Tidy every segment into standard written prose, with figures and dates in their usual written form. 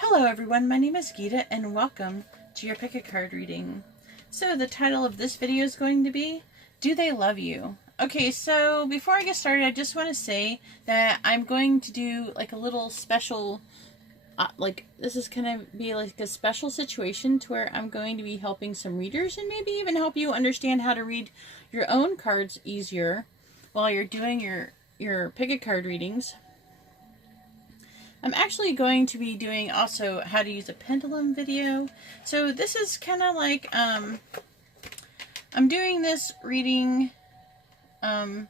Hello everyone, my name is Geeta and welcome to your pick a card reading. So the title of this video is going to be, Do They Love You? Okay, so before I get started, I just want to say that I'm going to do like a little special, this is going to be like a special situation to where I'm going to be helping some readers and maybe even help you understand how to read your own cards easier while you're doing your pick a card readings. I'm actually going to be doing also how to use a pendulum video. So this is kind of like, I'm doing this reading to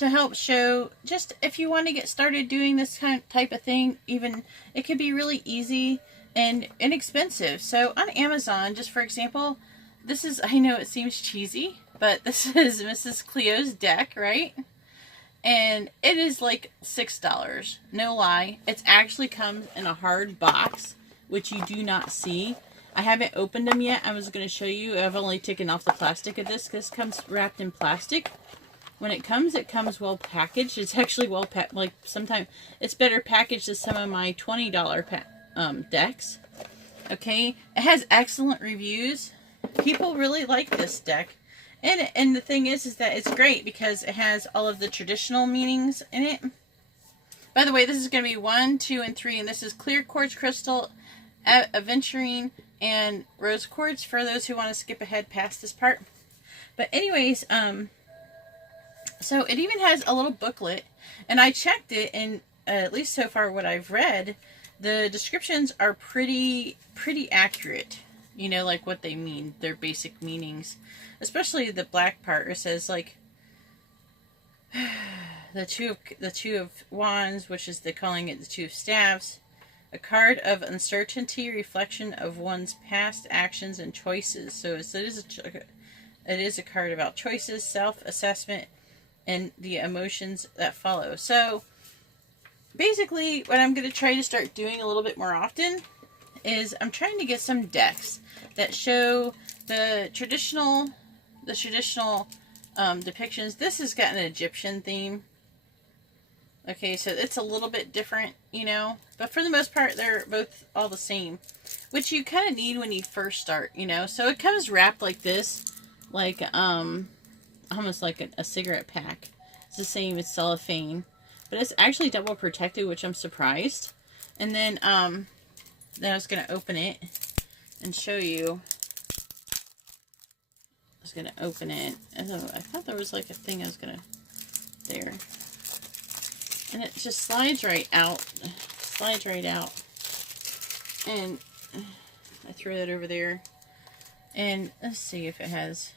help show just if you want to get started doing this type of thing, even it could be really easy and inexpensive. So on Amazon, just for example, this is, I know it seems cheesy, but this is Mrs. Cleo's deck, right? And it is like $6. No lie. It actually comes in a hard box, which you do not see. I haven't opened them yet. I was going to show you. I've only taken off the plastic of this because this comes wrapped in plastic. When it comes well packaged. It's actually well packaged. Like sometimes it's better packaged than some of my $20 decks. Okay. It has excellent reviews. People really like this deck. And the thing is that it's great because it has all of the traditional meanings in it. By the way, this is going to be 1, 2, and 3, and this is clear quartz crystal, aventurine, and rose quartz for those who want to skip ahead past this part. But anyways, so it even has a little booklet, and I checked it, and at least so far what I've read, the descriptions are pretty accurate. You know, like what they mean, their basic meanings. Especially the black part, it says like the two of wands, which is they're calling it the two of staves, a card of uncertainty, reflection of one's past actions and choices. So it is a card about choices, self-assessment, and the emotions that follow. So basically, what I'm going to try to start doing a little bit more often is I'm trying to get some decks that show the traditional depictions. This has got an Egyptian theme. Okay, so it's a little bit different, you know, but for the most part, they're both all the same, which you kind of need when you first start, you know. So it comes wrapped like this, like almost like a cigarette pack. It's the same as cellophane, but it's actually double protected, which I'm surprised. And then I was going to open it and show you. I was going to open it. I thought there was like a thing I was going to... There. And it just slides right out. Slides right out. And I threw that over there. And let's see if it has...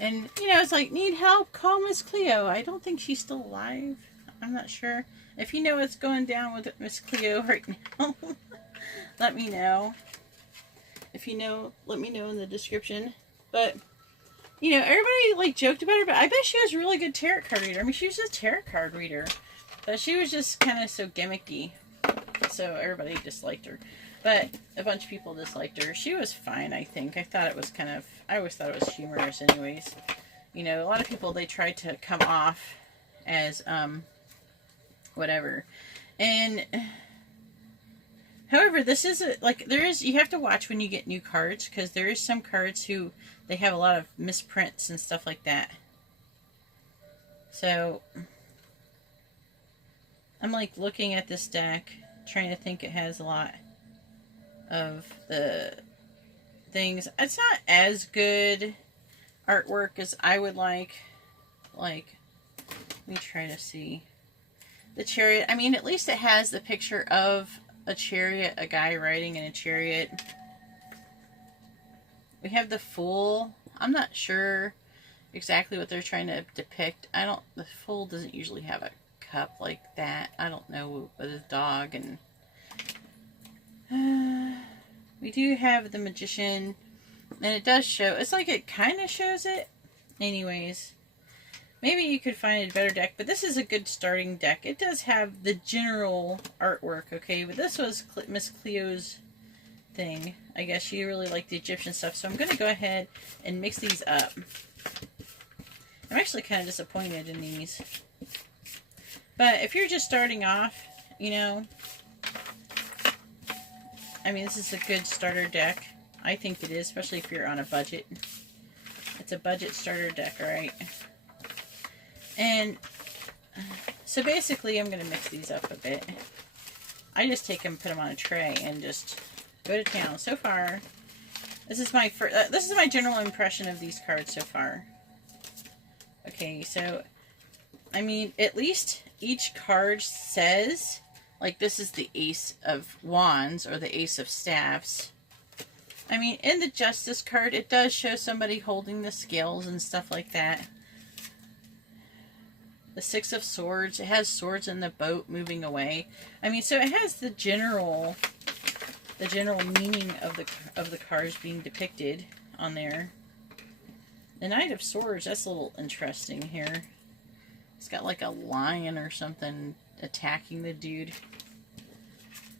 And, you know, it's like, need help? Call Miss Cleo. I don't think she's still alive. I'm not sure. If you know what's going down with Miss Cleo right now, let me know. If you know, let me know in the description. But, you know, everybody, like, joked about her, but I bet she was a really good tarot card reader. I mean, she was a tarot card reader. But she was just kind of so gimmicky. So everybody disliked her. But a bunch of people disliked her. She was fine, I think. I thought it was kind of... I always thought it was humorous anyways. You know, a lot of people, they tried to come off as, whatever. And... However, this is you have to watch when you get new cards, because there is some cards who, they have a lot of misprints and stuff like that. So, I'm like looking at this deck, trying to think it has a lot of the things. It's not as good artwork as I would like. Like, let me try to see. The chariot, I mean, at least it has the picture of a chariot, a guy riding in a chariot. We have the Fool. I'm not sure exactly what they're trying to depict. The Fool doesn't usually have a cup like that. I don't know, with a dog. And we do have the Magician, and it does show, it's like it kind of shows it. Anyways, maybe you could find a better deck, but this is a good starting deck. It does have the general artwork, okay? But this was Miss Cleo's thing. I guess she really liked the Egyptian stuff, so I'm going to go ahead and mix these up. I'm actually kind of disappointed in these. But if you're just starting off, you know, I mean, this is a good starter deck. I think it is, especially if you're on a budget. It's a budget starter deck, alright? And so basically, I'm going to mix these up a bit. I just take them, put them on a tray, and just go to town. So far, this is my this is my general impression of these cards so far. Okay, so I mean, at least each card says, like, this is the Ace of Wands or the Ace of Staffs. I mean, in the Justice card, it does show somebody holding the scales and stuff like that. The Six of Swords, it has swords in the boat moving away. I mean, so it has the general meaning of the cards being depicted on there. The Knight of Swords, that's a little interesting here. It's got like a lion or something attacking the dude.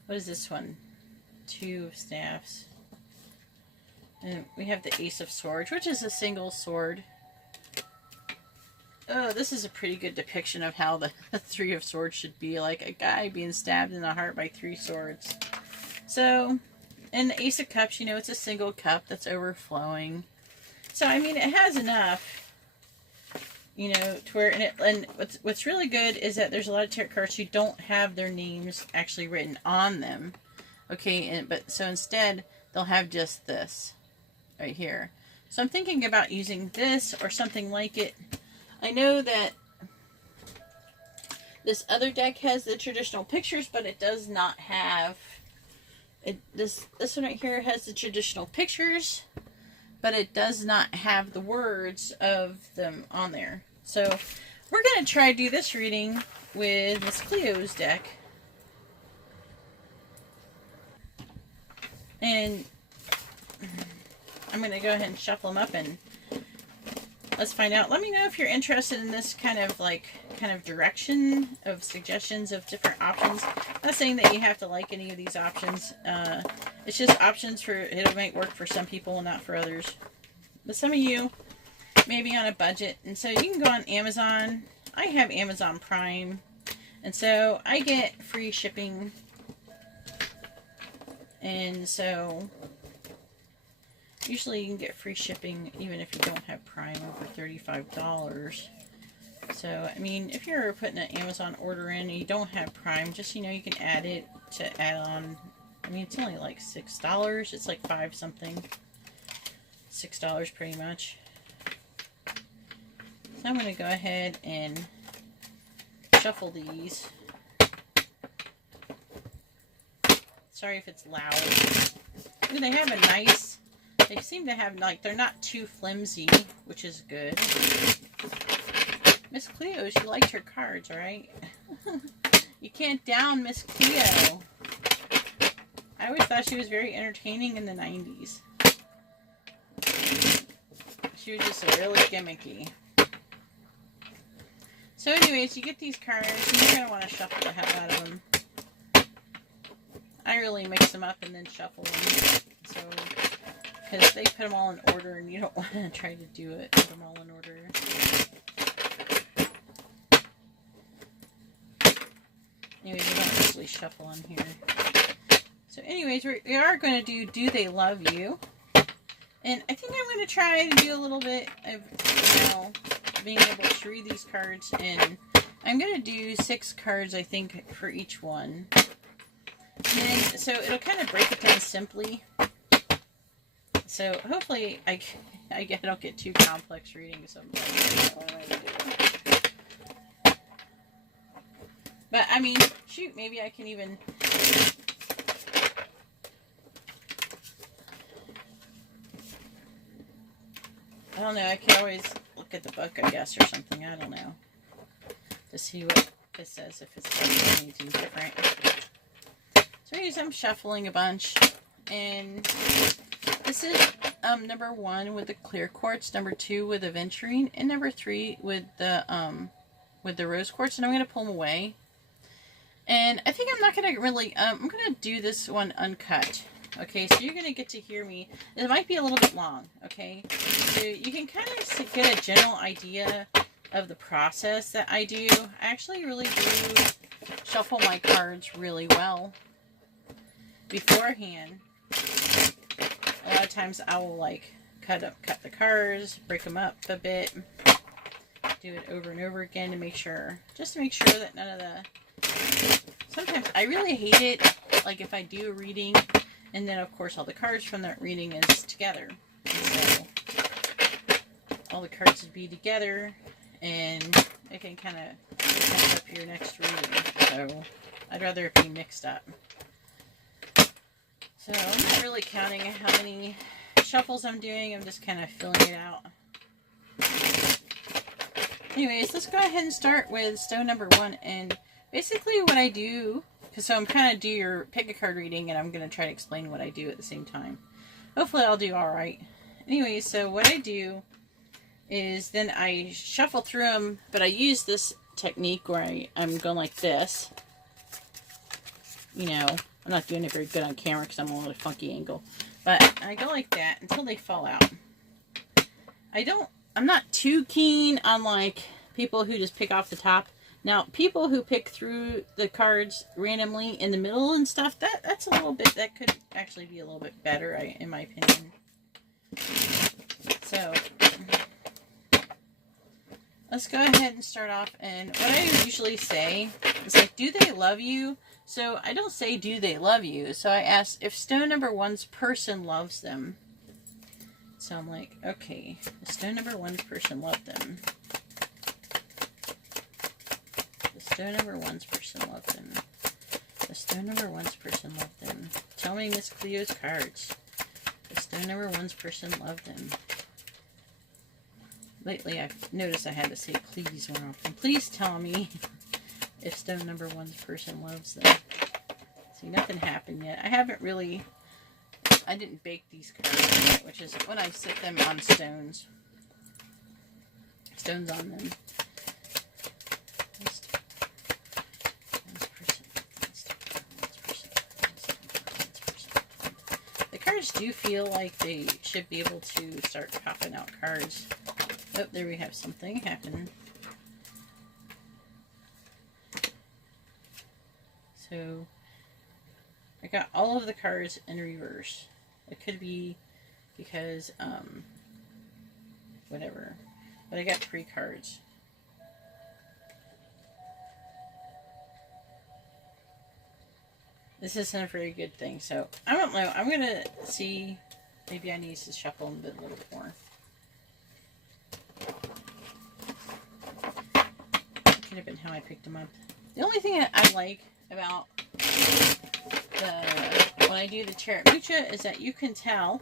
What is this one? Two of Staffs. And we have the Ace of Swords, which is a single sword. Oh, this is a pretty good depiction of how the Three of Swords should be. Like a guy being stabbed in the heart by 3 swords. So, and the Ace of Cups, you know, it's a single cup that's overflowing. So, I mean, it has enough, you know, to where, and what's really good is that there's a lot of tarot cards who don't have their names actually written on them. Okay, but so instead, they'll have just this right here. So I'm thinking about using this or something like it. I know that this other deck has the traditional pictures, but it does not have it. This one right here has the traditional pictures, but it does not have the words of them on there. So we're going to try to do this reading with Miss Cleo's deck. And I'm going to go ahead and shuffle them up and let's find out. Let me know if you're interested in this kind of direction of suggestions of different options. I'm not saying that you have to like any of these options. It's just options for, it might work for some people and not for others. But some of you may be on a budget. And so you can go on Amazon. I have Amazon Prime. And so I get free shipping. And so usually you can get free shipping even if you don't have Prime over $35. So, I mean, if you're putting an Amazon order in and you don't have Prime, just, you know, you can add it to add on. I mean, it's only like $6. It's like 5 something. $6 pretty much. So I'm going to go ahead and shuffle these. Sorry if it's loud. Ooh, they have a nice, they seem to have, like, they're not too flimsy, which is good. Miss Cleo, she liked her cards, alright? You can't down Miss Cleo. I always thought she was very entertaining in the 90s. She was just really gimmicky. So anyways, you get these cards, and you're going to want to shuffle the hell out of them. I really mix them up and then shuffle them. So, because they put them all in order, and you don't want to try to do it, put them all in order. Anyways, we don't usually shuffle on here. So anyways, we are going to do They Love You? And I think I'm going to try to do a little bit of, you know, being able to read these cards. And I'm going to do 6 cards, I think, for each one. And then, so it'll kind of break it down simply. So hopefully I don't get too complex reading sometimes. But I mean, shoot, maybe I can even. I don't know. I can always look at the book, I guess, or something. I don't know, to see what it says if it's saying anything different. So I'm shuffling a bunch, and this is number 1 with the clear quartz, number 2 with aventurine, and number 3 with the rose quartz. And I'm going to pull them away. And I think I'm not going to really, I'm going to do this one uncut. Okay, so you're going to get to hear me. It might be a little bit long, okay? So you can kind of get a general idea of the process that I do. I actually really do shuffle my cards really well. beforehand, a lot of times I will like cut the cards, break them up a bit, do it over and over again to make sure, just to make sure that none of the, sometimes I really hate it, like if I do a reading and then of course all the cards from that reading is together. So all the cards would be together and it can kind of mess up your next reading. So I'd rather it be mixed up. So I'm not really counting how many shuffles I'm doing. I'm just kind of filling it out. Anyways, let's go ahead and start with stone number 1. And basically what I do, so I'm kind of do your pick a card reading and I'm going to try to explain what I do at the same time. Hopefully I'll do alright. Anyways, so what I do is then I shuffle through them, but I use this technique where I'm going like this. You know, I'm not doing it very good on camera because I'm on a little funky angle. But I go like that until they fall out. I'm not too keen on like people who just pick off the top. Now, people who pick through the cards randomly in the middle and stuff, that's a little bit, that could actually be a little bit better, in my opinion. So, let's go ahead and start off. And what I usually say is like, do they love you? So I don't say, do they love you? So I ask if stone number 1's person loves them. So I'm like, okay, the stone number 1's person loved them. The stone number 1's person loved them. The stone number 1's person loved them. Tell me Miss Cleo's cards. The stone number 1's person loved them. Lately I've noticed I had to say please more often. Please tell me if stone number 1's person loves them. See, nothing happened yet. I haven't really, I didn't bake these cards yet, which is when I sit them on stones. Stones on them. The cards do feel like they should be able to start popping out cards. Oh, there we have something happen. So, I got all of the cards in reverse. It could be because, whatever. But I got 3 cards. This isn't a very good thing, so I don't know. I'm going to see, maybe I need to shuffle them a little bit more. Could have been how I picked them up. The only thing that I like about when I do the Charamucha is that you can tell,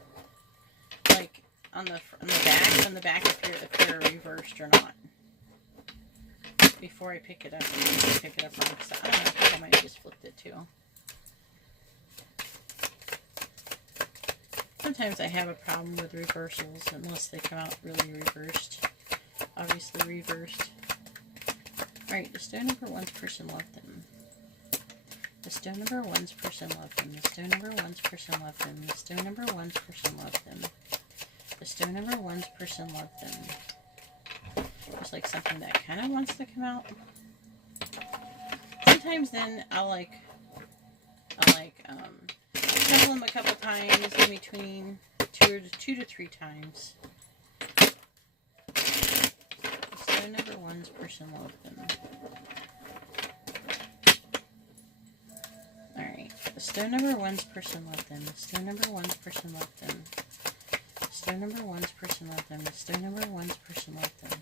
like on the back if they're reversed or not. Before I pick it up, pick it up wrong. So I don't know. I think I might have just flipped it too. Sometimes I have a problem with reversals unless they come out really reversed. Obviously reversed. Alright, the stone number 1's person loved them. The stone number 1's person loved them. The stone number 1's person loved them. The stone number 1's person loved them. The stone number 1's person loved them. There's like something that kind of wants to come out. Sometimes then I'll shuffle them a couple times in between, two to three times. Stone number 1's person loved them. Alright, the stone number 1's person loved them. The stone number 1's person loved them. The stone number 1's person loved them. The stone number 1's person loved them.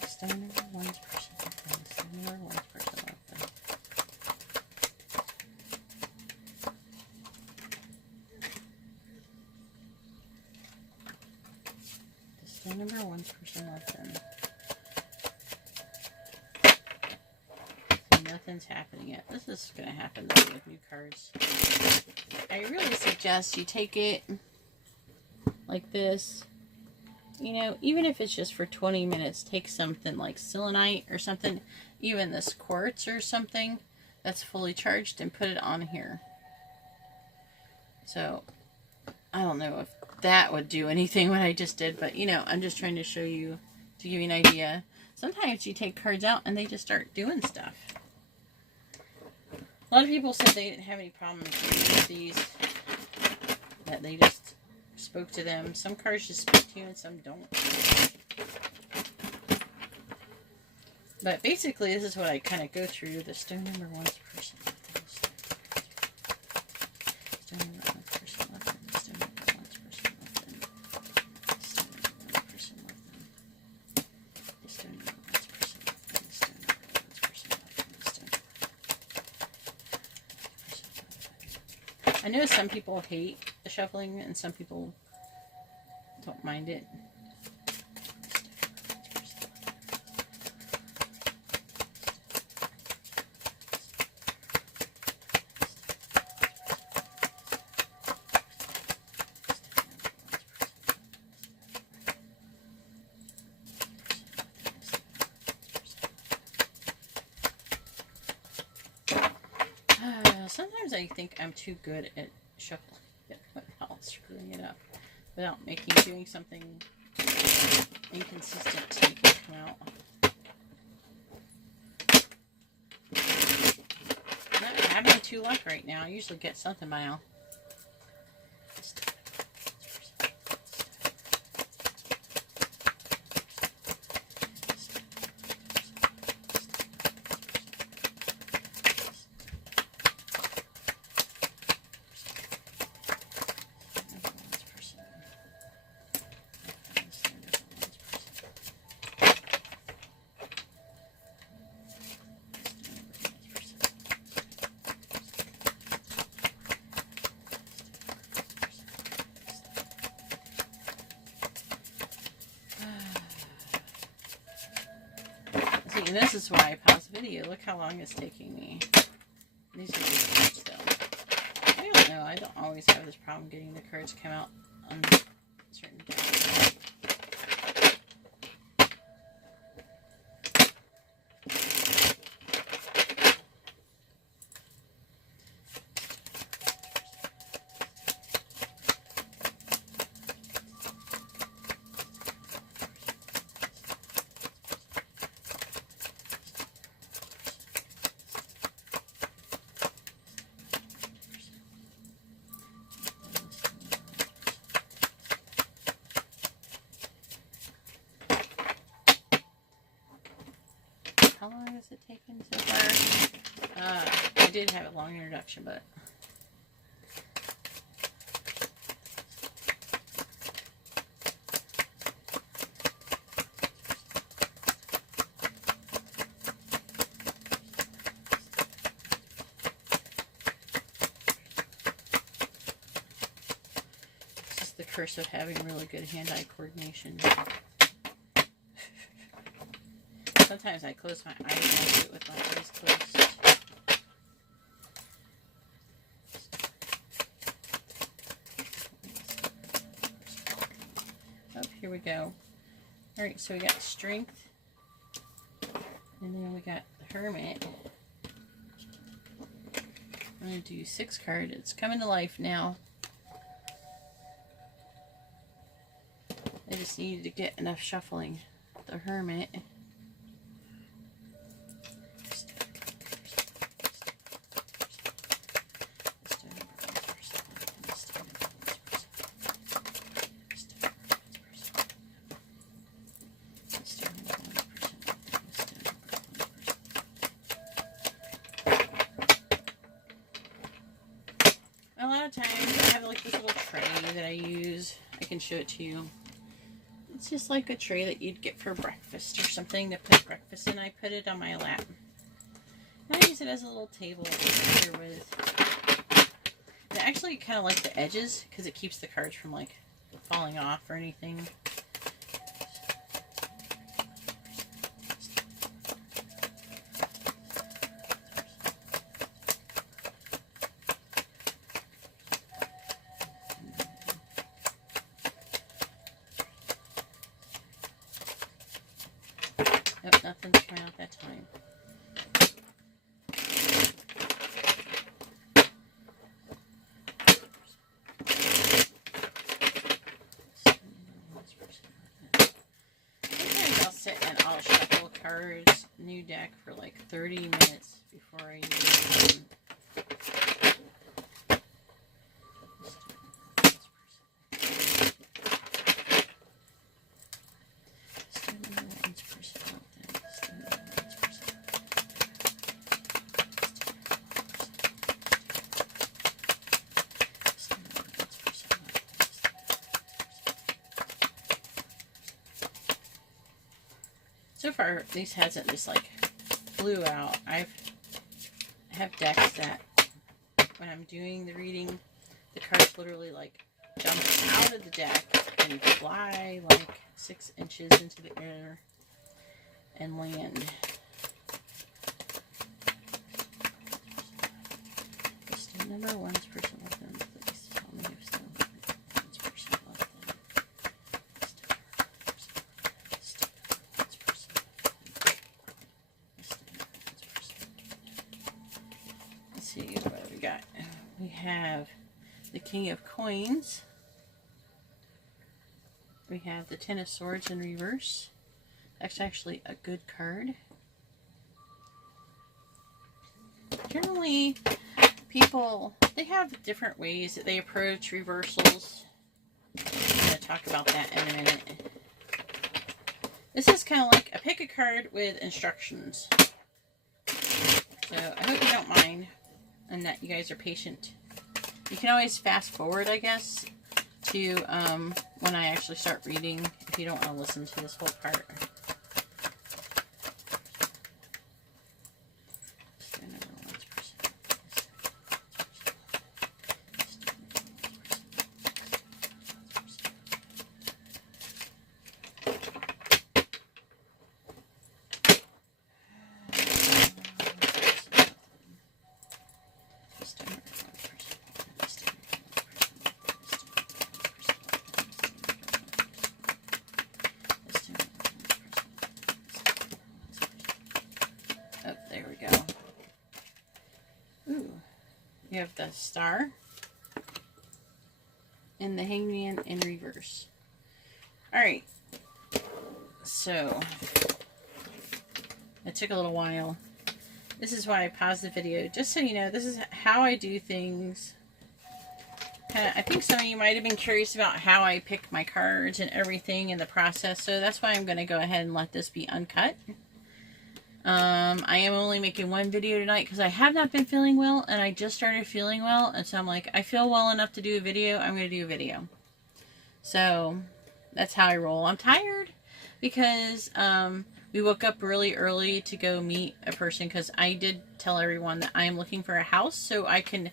The stone number 1's person loved them. The stone number 1's person loved them. Stone number 1's person loved them. So nothing's happening yet. This is going to happen though with new cards. I really suggest you take it like this. You know, even if it's just for 20 minutes, take something like selenite or something, even this quartz or something that's fully charged, and put it on here. So, I don't know if that would do anything what I just did, but you know, I'm just trying to show you, to give you an idea. Sometimes you take cards out and they just start doing stuff. A lot of people said they didn't have any problems with these, that they just spoke to them. Some cards just speak to you and some don't. But basically, this is what I kind of go through. The stone number one's person. Stone number one's person left them. Stone number one's person left them. Stone number one's person left them. The stone number one's person left them. The stone number one's person left them. The stone number. I know some people hate the shuffling and some people don't mind it. Sometimes I think I'm too good at shuffling it without screwing it up, without doing something inconsistent to make it come out. I'm not having too luck right now. I usually get something by now. And this is why I paused the video. Look how long it's taking me. These are the cards though. I don't know. I don't always have this problem getting the cards to come out on certain days. How long has it taken so far? I did have a long introduction, but this is the curse of having really good hand-eye coordination. Sometimes I close my eyes and I do it with my eyes closed. Oh, here we go. Alright, so we got Strength. And then we got the Hermit. I'm going to do 6 card. It's coming to life now. I just needed to get enough shuffling. The Hermit. A lot of times I have like this little tray that I use. I can show it to you. It's just like a tray that you'd get for breakfast or something to put breakfast in. I put it on my lap. And I use it as a little table to sit here with. And I actually kind of like the edges because it keeps the cards from like falling off or anything. Nope, nothing's coming out that time. far these hasn't just like flew out. I have decks that when I'm doing the reading, the cards literally like jump out of the deck and fly like 6 inches into the air and land. Still number one's person left them. Please tell me if still one's person left them. Still one's person left them. Let's see what we got. We have the King of Coins. We have the Ten of Swords in reverse. That's actually a good card. Generally, people, they have different ways that they approach reversals. I'm going to talk about that in a minute. This is kind of like a pick a card with instructions. So I hope you don't mind and that you guys are patient. You can always fast forward, I guess, to when I actually start reading if you don't want to listen to this whole part. You have the Star and the Hangman in reverse. Alright, so it took a little while. This is why I paused the video, just so you know, this is how I do things. I think some of you might have been curious about how I pick my cards and everything in the process, so that's why I'm going to go ahead and let this be uncut. I am only making one video tonight because I have not been feeling well, and I just started feeling well, and so I'm like, I feel well enough to do a video, I'm going to do a video. So, that's how I roll. I'm tired because we woke up really early to go meet a person, because I did tell everyone that I am looking for a house so I can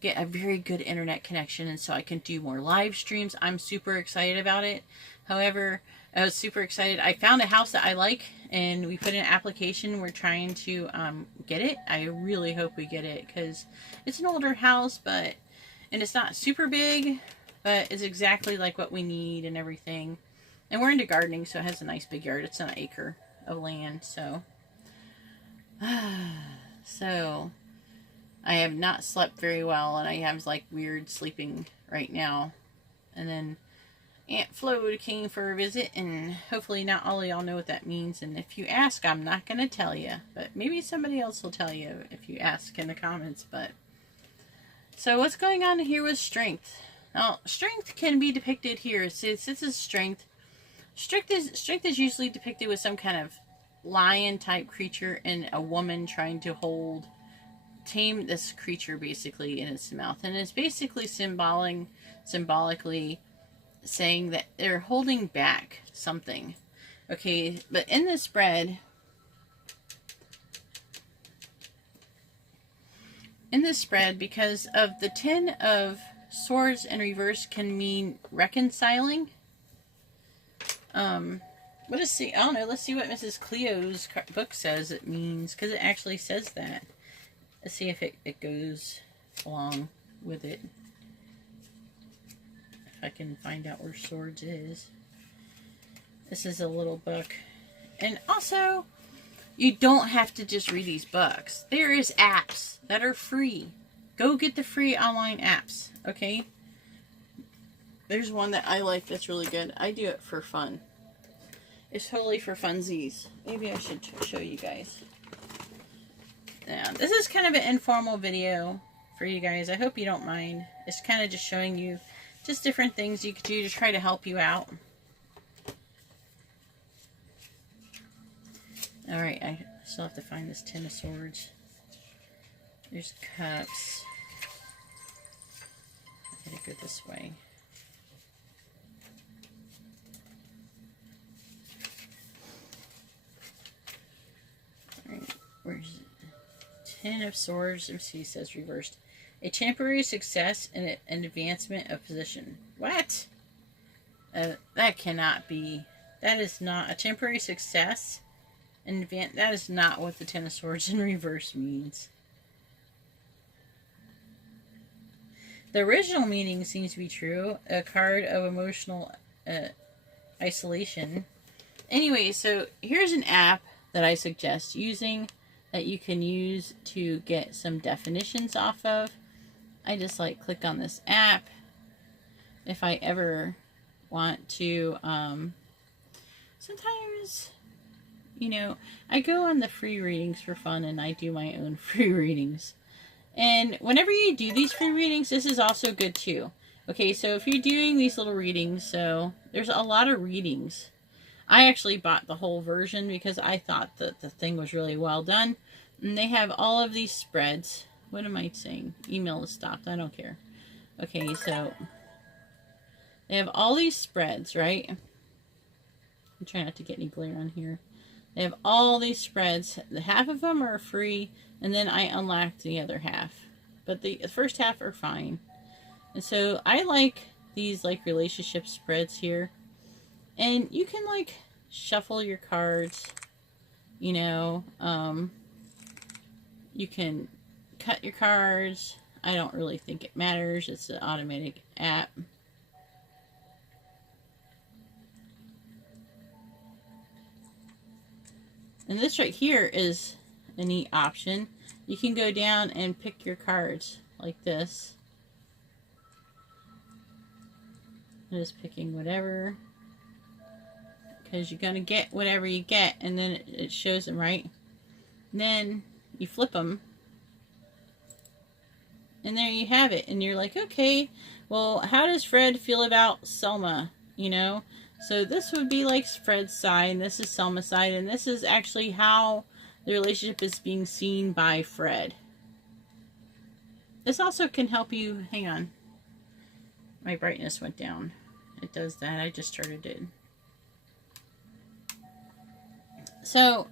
get a very good internet connection, and so I can do more live streams. I'm super excited about it. However, I was super excited. I found a house that I like, and we put in an application. We're trying to get it. I really hope we get it, because it's an older house, and it's not super big, but it's exactly like what we need and everything. And we're into gardening, so it has a nice big yard. It's an acre of land, so. So, I have not slept very well, and I have like weird sleeping right now. And then Aunt Flo came for a visit, and hopefully not all of y'all know what that means. And if you ask, I'm not going to tell you, but maybe somebody else will tell you if you ask in the comments. But so what's going on here with strength? Now, strength can be depicted here. Since this is strength, strength is usually depicted with some kind of lion type creature and a woman trying to tame this creature basically in its mouth, and it's basically symbolically saying that they're holding back something. Okay, but in this spread, because of the Ten of Swords in reverse can mean reconciling. What is I don't know. Let's see what Mrs. Cleo's book says it means, because it actually says that. Let's see if it goes along with it. If I can find out where Swords is. This is a little book. And also, you don't have to just read these books. There is apps that are free. Go get the free online apps, okay? There's one that I like that's really good. I do it for fun. It's totally for funsies. Maybe I should show you guys. Now, this is kind of an informal video for you guys. I hope you don't mind. It's kind of just showing you just different things you could do to try to help you out. Alright, I still have to find this Ten of Swords. There's cups. I gotta go this way. where's it? Ten of Swords. Let me see. It says reversed. A temporary success and an advancement of position. What? That cannot be. That is not a temporary success. That is not what the Ten of Swords in reverse means. The original meaning seems to be true. A card of emotional isolation. Anyway, so here's an app that I suggest using that you can use to get some definitions off of. I just click on this app. If I ever want to, sometimes, I go on the free readings for fun and I do my own free readings. And whenever you do these free readings, this is also good too. Okay, so if you're doing these little readings, so there's a lot of readings. I actually bought the whole version because I thought that the thing was really well done. And they have all of these spreads. What am I saying? Email is stopped. I don't care. Okay, so they have all these spreads, right? I'm trying not to get any glare on here. They have all these spreads. Half of them are free, and then I unlocked the other half. But the first half are fine. And so I like these relationship spreads here. And you can shuffle your cards. You can cut your cards. I don't really think it matters. It's an automatic app. And this right here is a neat option. You can go down and pick your cards like this. I'm just picking whatever. Because you're going to get whatever you get. And then it shows them, right? And then you flip them. And there you have it. And you're like, okay, well, how does Fred feel about Selma? So this would be Fred's side, and this is Selma's side, and this is actually how the relationship is being seen by Fred. This also can help you, hang on, my brightness went down. It does that, I just started it. So,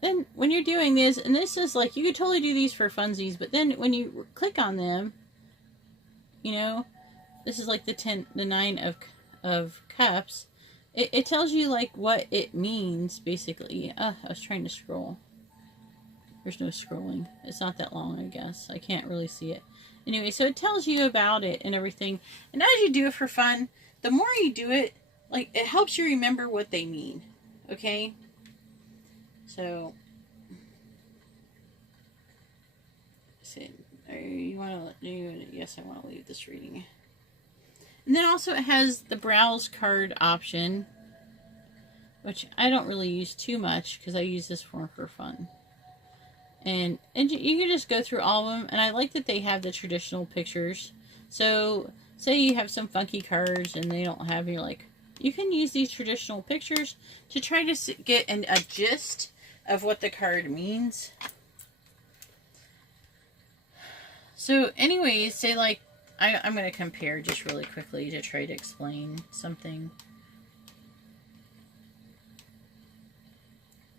then when you're doing this, and this is you could totally do these for funsies, but then when you click on them, this is the 9 of Cups. It tells you what it means basically. I was trying to scroll. There's no scrolling. It's not that long, I guess. I can't really see it. Anyway, so it tells you about it and everything. And as you do it for fun, the more you do it, it helps you remember what they mean. Okay? So, you want to? Yes, I want to leave this reading. And then also it has the browse card option, which I don't really use too much because I use this for fun. And you can just go through all of them. And I like that they have the traditional pictures. So say you have some funky cards and they don't have you can use these traditional pictures to try to get a gist of what the card means. So anyways, say I'm going to compare just really quickly to try to explain something.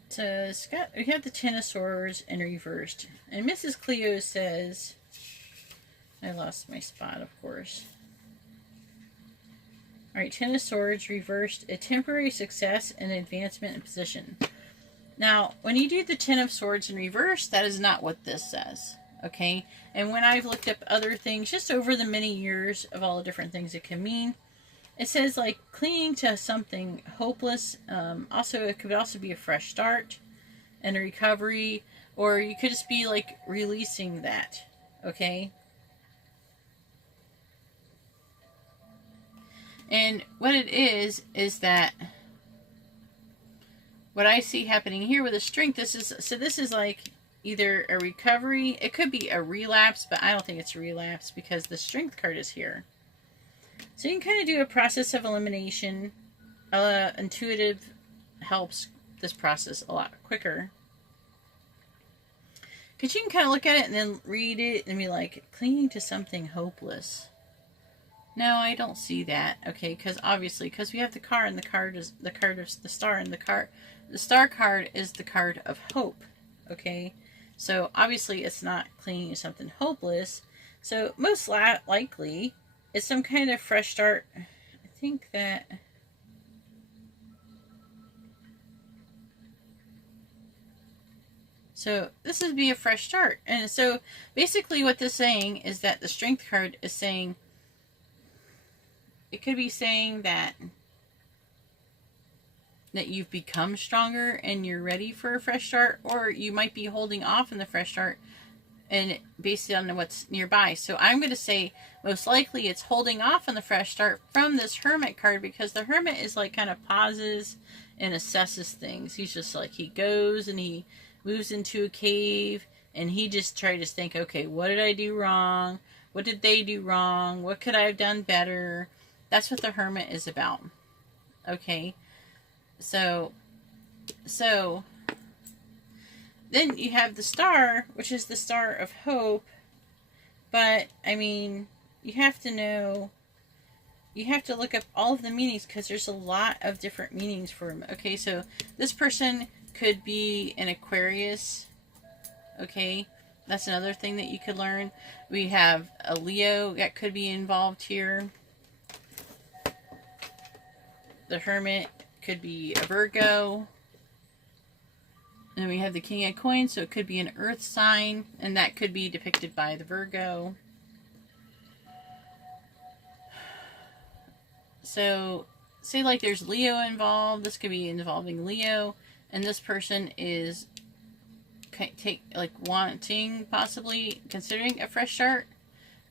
So we have the Ten of Swords in reversed. And Mrs. Cleo says, I lost my spot, of course. Alright, Ten of Swords reversed, a temporary success and advancement in position. Now, when you do the Ten of Swords in reverse, that is not what this says. Okay, and when I've looked up other things, just over the many years of all the different things it can mean, it says clinging to something hopeless. It could also be a fresh start and a recovery, or you could just be releasing that. Okay, and what it is that what I see happening here with the strength. This is either a recovery, it could be a relapse, but I don't think it's a relapse because the strength card is here. So you can kind of do a process of elimination. Intuitive helps this process a lot quicker. Because you can kind of look at it and then read it and be clinging to something hopeless. No, I don't see that. Okay, because we have the car, and the card is the card of the star, and the star card is the card of hope. okay? So obviously it's not clinging to something hopeless. So most likely it's some kind of fresh start. I think that... So this would be a fresh start. And so basically what this is saying is that the Strength card is saying, it could be saying that you've become stronger and you're ready for a fresh start, or you might be holding off on the fresh start and based on what's nearby. So I'm going to say most likely it's holding off on the fresh start from this Hermit card, because the Hermit is like kind of pauses and assesses things. He's just like, he goes and he moves into a cave and he just tries to think, okay, what did I do wrong? What did they do wrong? What could I have done better? That's what the Hermit is about. Okay. So then you have the Star, which is the Star of Hope. But, I mean, you have to know, you have to look up all of the meanings, because there's a lot of different meanings for them. Okay, so this person could be an Aquarius. Okay, that's another thing that you could learn. We have a Leo that could be involved here. The Hermit could be a Virgo. And we have the King of Coins, so it could be an earth sign, and that could be depicted by the Virgo. So, say like there's Leo involved, this could be involving Leo, and this person is wanting, possibly considering a fresh start,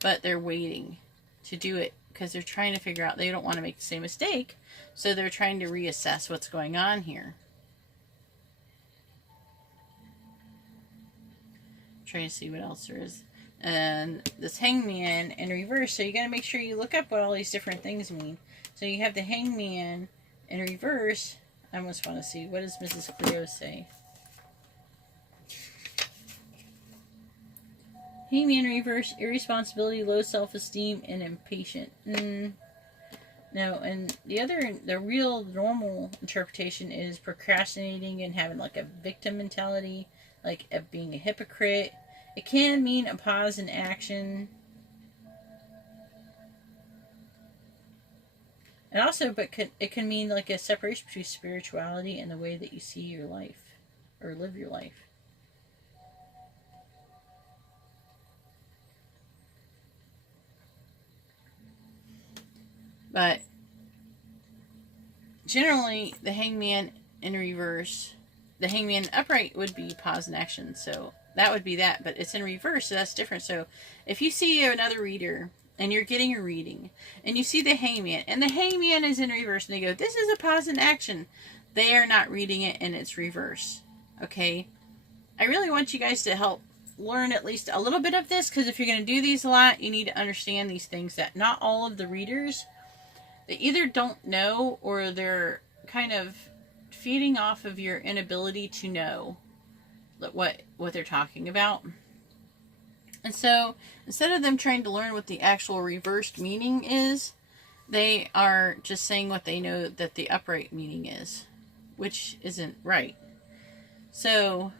but they're waiting to do it because they're trying to figure out, they don't want to make the same mistake, so they're trying to reassess what's going on here. Trying to see what else there is. And this Hangman in reverse, so you got to make sure you look up what all these different things mean. So you have the Hangman in reverse. I almost want to see, what does Mrs. Cleo say? Hangman in reverse, irresponsibility, low self-esteem, and impatient. No, and the real normal interpretation is procrastinating and having like a victim mentality, like being a hypocrite. It can mean a pause in action. And also, it can mean like a separation between spirituality and the way that you see your life or live your life. But generally, the Hangman in reverse, the Hangman upright would be pause in action. So that would be that, but it's in reverse, so that's different. So if you see another reader and you're getting a reading and you see the Hangman and the Hangman is in reverse and they go, this is a pause in action, they are not reading it and it's reverse. Okay, I really want you guys to help learn at least a little bit of this, because if you're going to do these a lot, you need to understand these things, that not all of the readers, they either don't know or they're kind of feeding off of your inability to know what they're talking about. And so instead of them trying to learn what the actual reversed meaning is, they are just saying what they know that the upright meaning is, which isn't right. So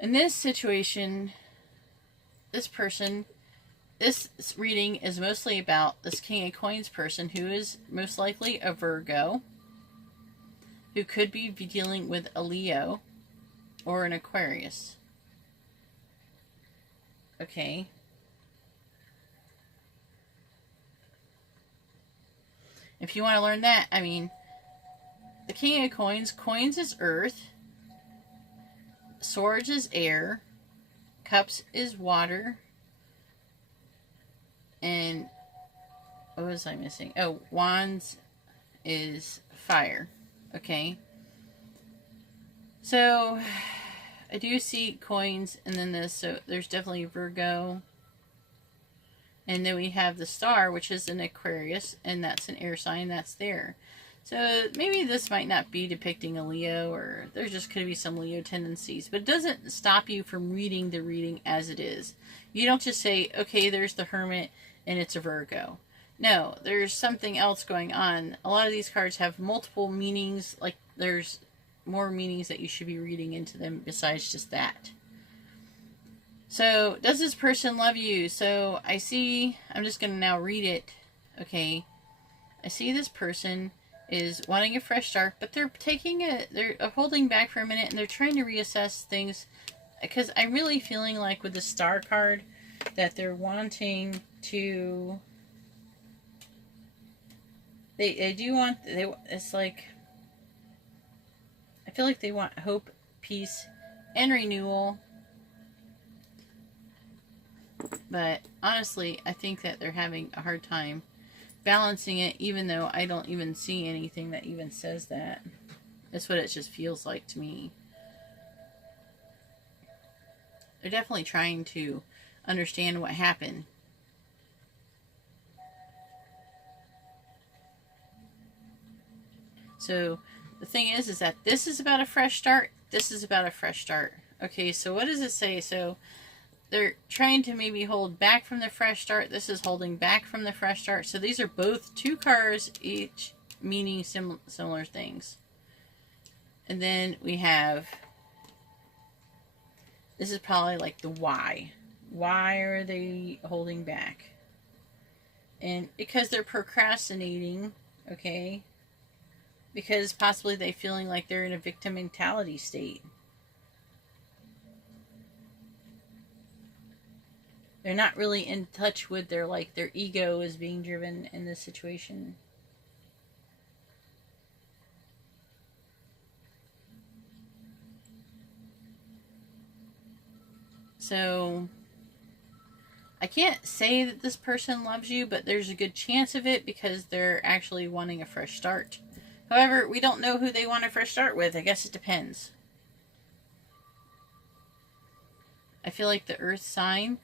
in this situation, this reading is mostly about this King of Coins person, who is most likely a Virgo, who could be dealing with a Leo or an Aquarius. Okay. If you want to learn that, I mean, the King of Coins, coins is earth, swords is air, cups is water, and what was I missing? Oh, wands is fire. Okay. So I do see coins and then this, so there's definitely Virgo. And then we have the Star, which is an Aquarius, and that's an air sign, that's there. So maybe this might not be depicting a Leo, or there just could be some Leo tendencies, but it doesn't stop you from reading the reading as it is. You don't just say, okay, there's the Hermit and it's a Virgo. No, there's something else going on. A lot of these cards have multiple meanings, like there's more meanings that you should be reading into them besides just that. So, does this person love you? So, I see, I'm just going to now read it. Okay. I see this person is wanting a fresh start, but they're they're holding back for a minute, and they're trying to reassess things. Because I'm really feeling like with the star card that they're wanting to, they do want, it's like, I feel like they want hope, peace, and renewal. But honestly, I think that they're having a hard time balancing it, even though I don't even see anything that even says that. That's what it just feels like to me. They're definitely trying to understand what happened. So the thing is that this is about a fresh start. This is about a fresh start. Okay, so what does it say? So they're trying to maybe hold back from the fresh start. This is holding back from the fresh start. So these are both two cards, each meaning similar things. And then we have, this is probably like the why. Why are they holding back? And because they're procrastinating, okay? Because possibly they're feeling like they're in a victim mentality state. They're not really in touch with their ego is being driven in this situation. So, I can't say that this person loves you, but there's a good chance of it because they're actually wanting a fresh start. However, we don't know who they want a fresh start with. I guess it depends. I feel like the Earth sign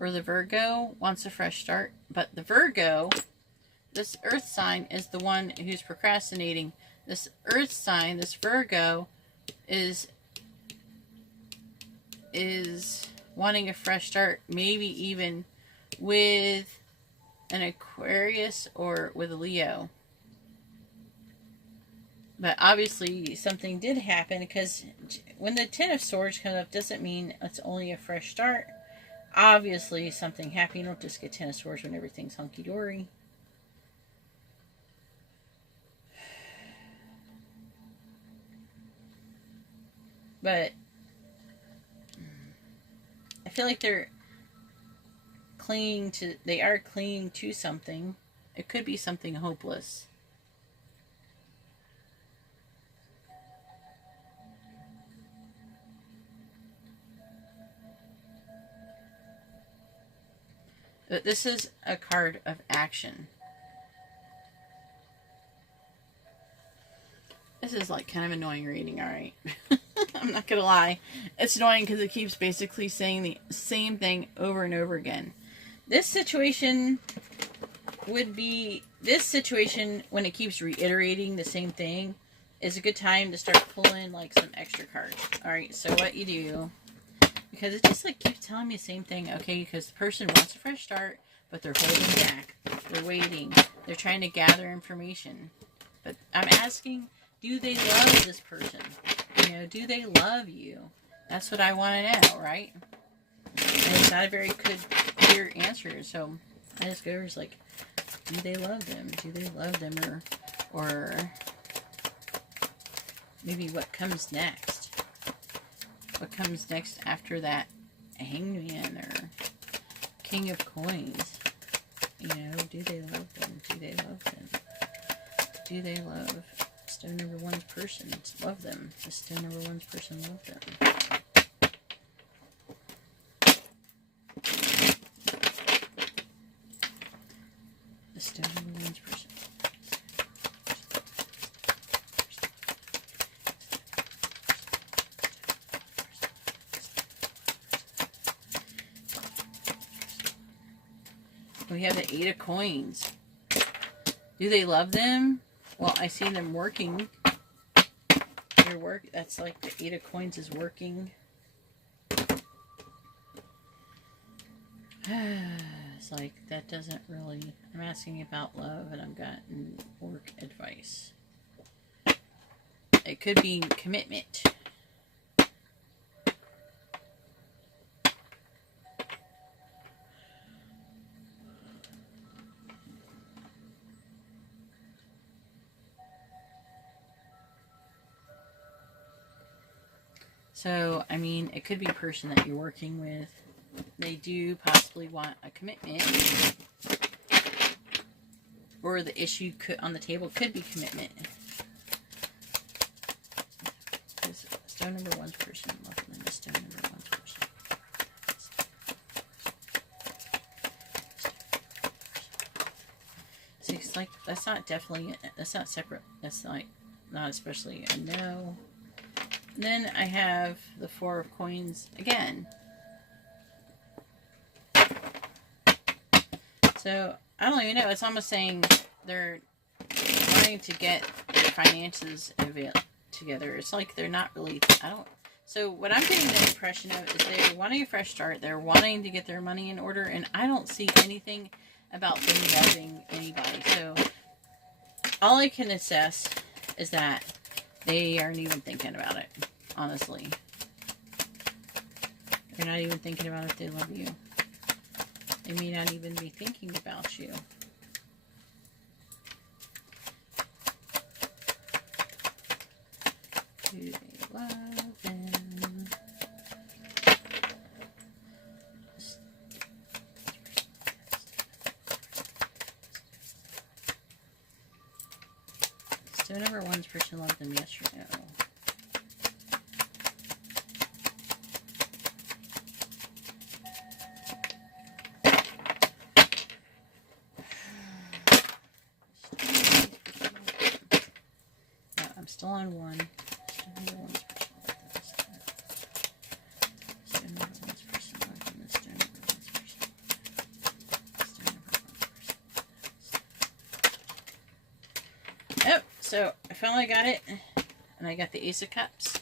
or the Virgo wants a fresh start, but the Virgo, this Earth sign, is the one who's procrastinating. This Earth sign, this Virgo, is wanting a fresh start, maybe even with an Aquarius or with a Leo. But obviously something did happen, because when the Ten of Swords comes up, doesn't mean it's only a fresh start. Obviously something happened. You don't just get Ten of Swords when everything's hunky-dory. But I feel like they are clinging to something. It could be something hopeless. But this is a card of action. This is like kind of annoying reading, alright? I'm not gonna lie. It's annoying because it keeps basically saying the same thing over and over again. This situation, when it keeps reiterating the same thing, is a good time to start pulling like some extra cards. Alright, so what you do, because it just like keeps telling me the same thing, okay, because the person wants a fresh start, but they're holding back. They're waiting. They're trying to gather information. But I'm asking, do they love this person? You know, do they love you? That's what I want to know, right? And it's not a very good, clear answer, so I just go, it's like, do they love them? Do they love them? Or maybe what comes next? What comes next after that Hangman or King of Coins? You know, do they love them? Do they love them? Do they love stone number one's person? Love them. The stone number one's person love them. The stone number one's person. We have the Eight of Coins. Do they love them? Well, I see them working. That's like the Eight of Coins is working. It's like, that doesn't really... I'm asking about love, and I've gotten work advice. It could be commitment. So, I mean, it could be a person that you're working with. They do possibly want a commitment. Or the issue on the table could be commitment. Stone number one's person. Love them. Stone number one's person. See, it's like, that's not definitely, that's not separate. That's like, not especially a no. Then I have the Four of Coins again. So, I don't even know. It's almost saying they're wanting to get their finances together. It's like they're not really, so what I'm getting the impression of is they're wanting a fresh start. They're wanting to get their money in order, and I don't see anything about them loving anybody. So, all I can assess is that they aren't even thinking about it, honestly. They're not even thinking about if they love you. They may not even be thinking about you. Do they love them? Stone number one's person loved them, yes or no? No, I'm still on one. Stone number one's person loved them. Stone number one's person loved them. Stone number one's person loved them. Stone number one's person. Oh, so I finally got it, and I got the Ace of Cups.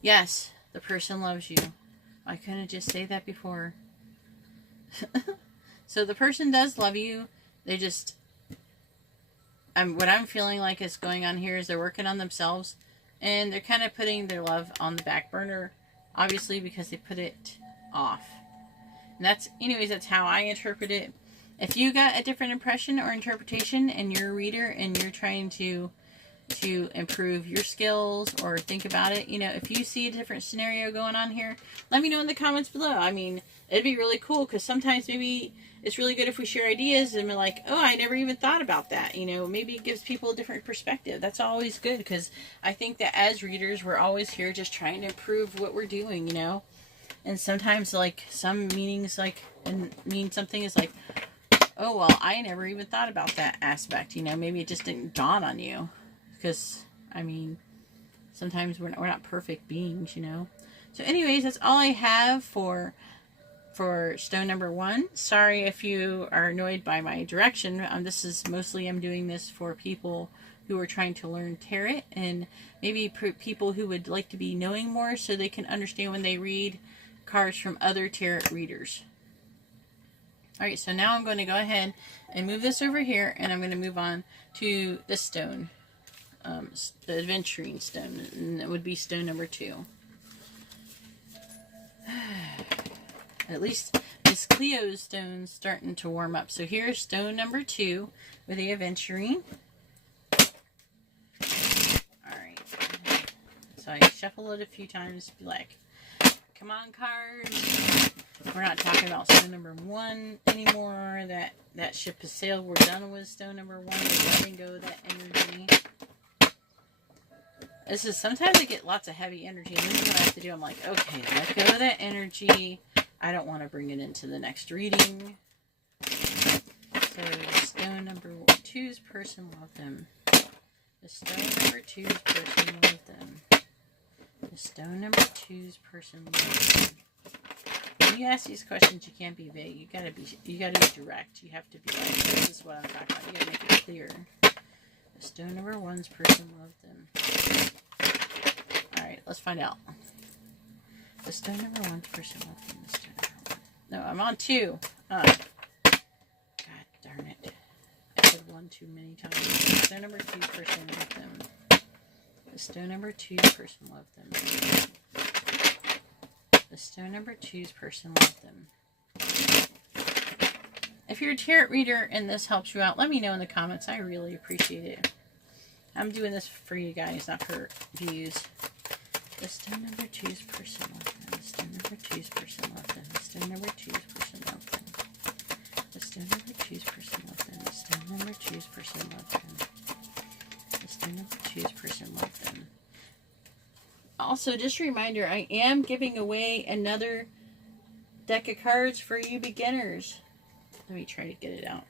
Yes, the person loves you. I couldn't just say that before. So the person does love you. They just, what I'm feeling like is going on here is they're working on themselves, and they're kind of putting their love on the back burner, obviously, because they put it off. And that's, anyways, that's how I interpret it. If you got a different impression or interpretation and you're a reader and you're trying to improve your skills or think about it, you know, if you see a different scenario going on here, let me know in the comments below. I mean, it'd be really cool, because sometimes maybe it's really good if we share ideas and we're like, oh, I never even thought about that. You know, maybe it gives people a different perspective. That's always good, because I think that as readers, we're always here just trying to improve what we're doing, you know. And sometimes, like, some meanings, like, mean something is like, oh, well, I never even thought about that aspect, you know. Maybe it just didn't dawn on you. Because, I mean, sometimes we're not perfect beings, you know. So anyways, that's all I have for stone number one. Sorry if you are annoyed by my direction. This is mostly, I'm doing this for people who are trying to learn tarot, and maybe people who would like to be knowing more so they can understand when they read cards from other tarot readers. Alright, so now I'm going to go ahead and move this over here, and I'm going to move on to the stone. The adventuring stone, and that would be stone number 2. At least Miss Cleo's stone's starting to warm up. So here's stone number 2 with the adventuring. Alright. So I shuffle it a few times, be like, come on, cards. We're not talking about stone number 1 anymore. That ship has sailed. We're done with stone number 1. We're letting go of that energy. This is, sometimes I get lots of heavy energy, and this is what I have to do. I'm like, okay, let go of that energy. I don't want to bring it into the next reading. So, stone number 2's person loved them. The stone number 2's person loved them. The stone number 2's person loved them. When you ask these questions, you can't be vague. You gotta be direct. You have to be like, this is what I'm talking about. You gotta make it clear. The stone number 1's person loved them. Alright, let's find out. The stone number 1's person loved them. The stone number 1. No, I'm on 2. God darn it. I said 1 too many times. The stone number 2's person loved them. Bestow number 2's person loved them. Bestow number 2's person loved them. If you're a tarot reader and this helps you out, let me know in the comments. I really appreciate it. I'm doing this for you guys, not for views. Bestow number 2's person loved them. Bestow number 2's person loved them. Bestow number 2's person loved them. Bestow number 2's person loved them. Bestow number 2's person loved them. Bestow number 2's person loved them. Also, just a reminder, I am giving away another deck of cards for you beginners. Let me try to get it out.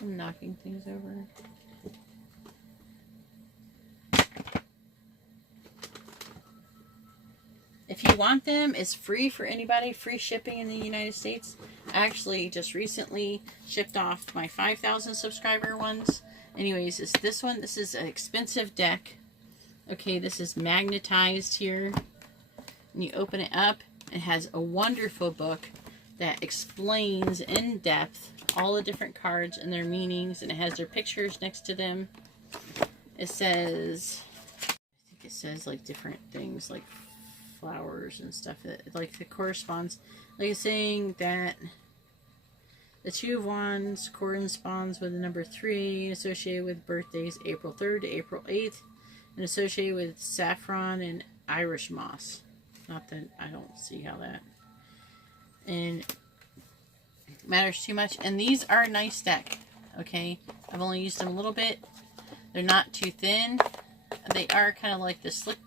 I'm knocking things over. If you want them, it's free for anybody. Free shipping in the United States. I actually just recently shipped off my 5,000 subscriber ones. Anyways, it's this one. This is an expensive deck. Okay, this is magnetized here. And you open it up. It has a wonderful book that explains in depth all the different cards and their meanings. And it has their pictures next to them. It says, I think it says like different things like flowers and stuff that like it corresponds, like it's saying that the 2 of Wands corresponds with the number 3 associated with birthdays April 3rd to April 8th and associated with saffron and Irish moss. Not that I don't see how that and matters too much. And these are a nice deck. Okay, I've only used them a little bit. They're not too thin. They are kind of like the slick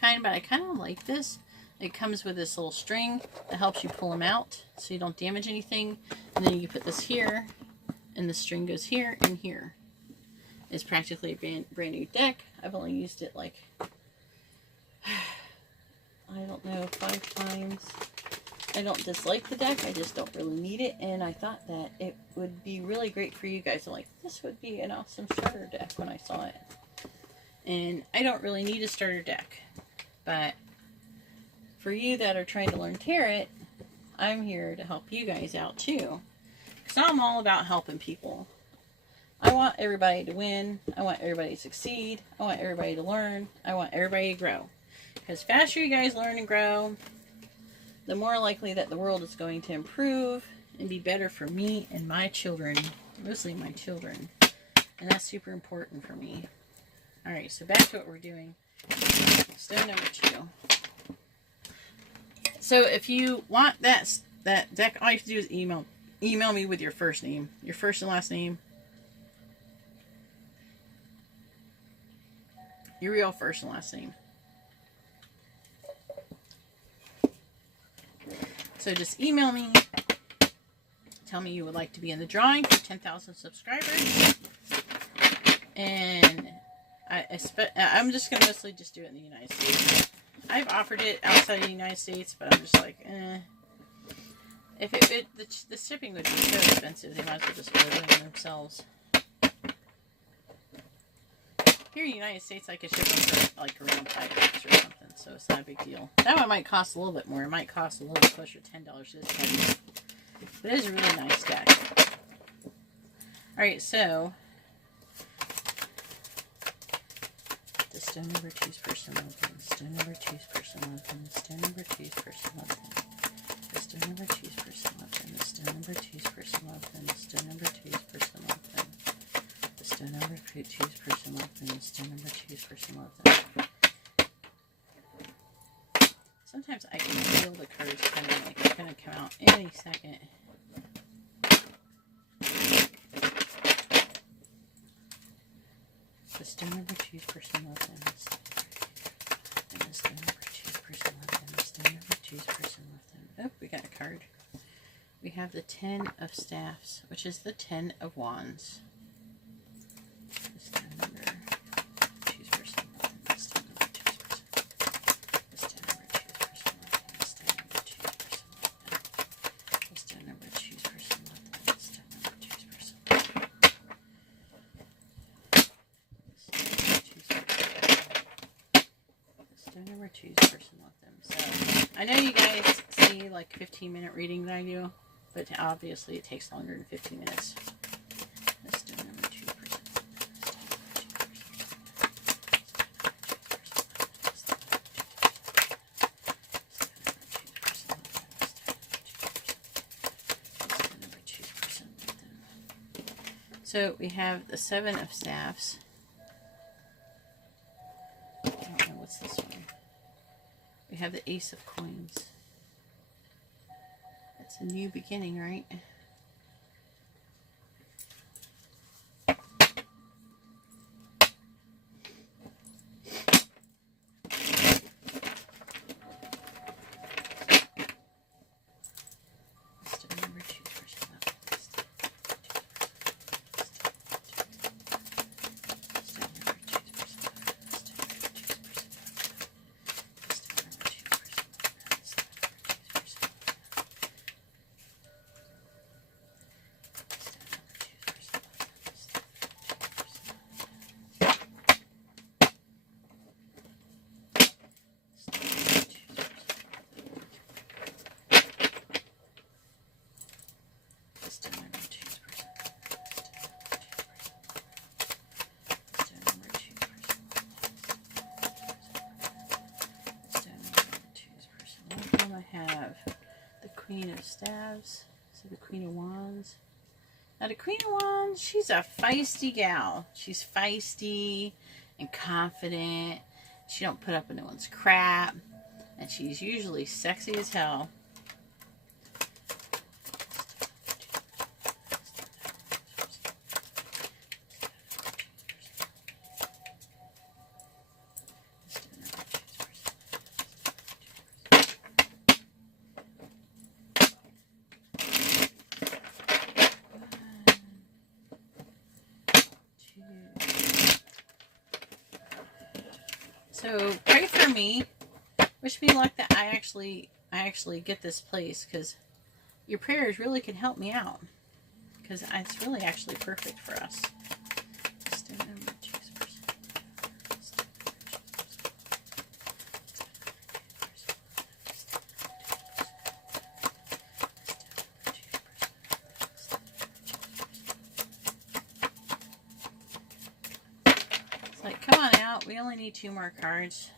kind, but I kind of like this. It comes with this little string that helps you pull them out so you don't damage anything. And then you put this here, and the string goes here and here. It's practically a brand new deck. I've only used it like, I don't know, 5 times. I don't dislike the deck, I just don't really need it, and I thought that it would be really great for you guys. I'm like, this would be an awesome starter deck when I saw it. And I don't really need a starter deck. But for you that are trying to learn tarot, I'm here to help you guys out too. Because I'm all about helping people. I want everybody to win. I want everybody to succeed. I want everybody to learn. I want everybody to grow. Because the faster you guys learn and grow, the more likely that the world is going to improve and be better for me and my children. Mostly my children. And that's super important for me. Alright, so back to what we're doing. Stone number 2. So if you want that deck, all you have to do is email me with your first name. Your first and last name. Your real first and last name. So just email me. Tell me you would like to be in the drawing for 10,000 subscribers. And I'm just going to mostly just do it in the United States. I've offered it outside of the United States, but I'm just like, eh. If the shipping would be so expensive, they might as well just order them themselves. Here in the United States, I could ship them for like around $5 or something, so it's not a big deal. That one might cost a little bit more. It might cost a little bit closer to $10 this time. But it is a really nice deck. Alright, so the stone number 2's person loved them. Stone number 2's person loved them. Stone number 2's person loved them. The stone number 2's person loved them. The stone number 2's person loved them. The stone number 2's person loved them. The stone number 2's person loved them. The stone number 2's person loved them. Sometimes I can feel the cards kind of like it's going to come out any second. The stone number 2's person loved them. The stone number 2's person loved them. The stone number 2's person loved them. Oh, we got a card. We have the 10 of Staffs, which is the 10 of Wands. The stone number 2's person loved them. The stone number 2's person loved them. The stone number 2's person loved them. The stone number 2's person loved them. The stone number 2's person loved them. The stone number 2's person loved them. Number 2's person loved them. So I know you guys see like 15-minute reading that I do, but obviously it takes longer than 15 minutes. The So we have the Seven of Staffs. I don't know what's this one. We have the Ace of Coins. It's a new beginning, right? Have the Queen of Staves, so the Queen of Wands. Now the Queen of Wands, she's a feisty gal. She's feisty and confident. She don't put up with no one's crap, and she's usually sexy as hell. So pray for me. Wish me luck that I actually get this place, because your prayers really can help me out, because it's really actually perfect for us. It's like, come on out. We only need 2 more cards.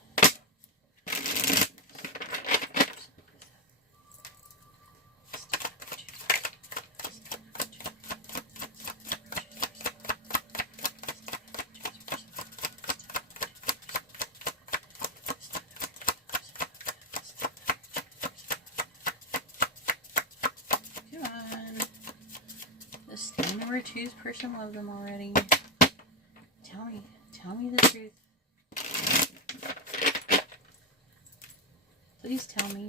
Number 2's person loved them already. Tell me the truth. Please tell me.